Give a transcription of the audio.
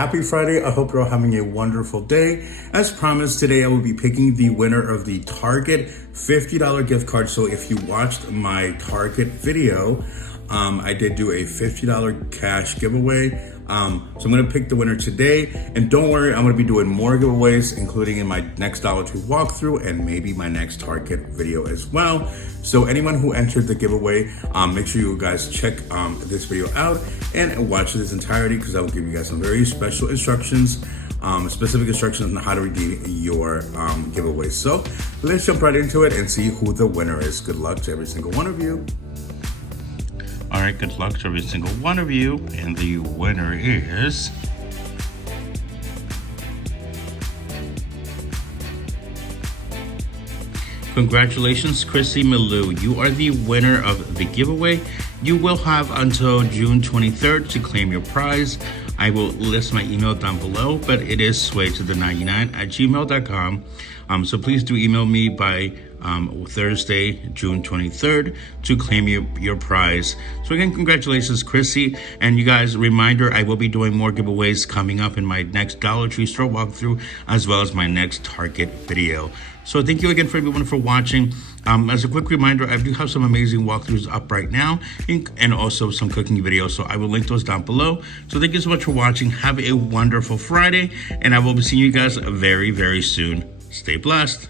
Happy Friday. I hope you're all having a wonderful day. As promised, today I will be picking the winner of the Target $50 gift card. So if you watched my Target video, I did do a $50 cash giveaway. So I'm going to pick the winner today. And don't worry, I'm going to be doing more giveaways, including in my next Dollar Tree walkthrough and maybe my next Target video as well. So anyone who entered the giveaway, make sure you guys check this video out and watch this entirety, because I will give you guys some very special instructions, specific instructions on how to redeem your giveaway. So let's jump right into it and see who the winner is. Good luck to every single one of you. All right, good luck to every single one of you. And the winner is... Congratulations, Chrissy Malou. You are the winner of the giveaway. You will have until June 23rd to claim your prize. I will list my email down below, but it is swaytothe99@gmail.com. So please do email me by Thursday, June 23rd to claim your prize. So again, congratulations, Chrissy. And you guys, reminder, I will be doing more giveaways coming up in my next Dollar Tree store walkthrough, as well as my next Target video. So thank you again for everyone for watching. As a quick reminder, I do have some amazing walkthroughs up right now and also some cooking videos. So I will link those down below. So thank you so much for watching. Have a wonderful Friday, and I will be seeing you guys very, very soon. Stay blessed.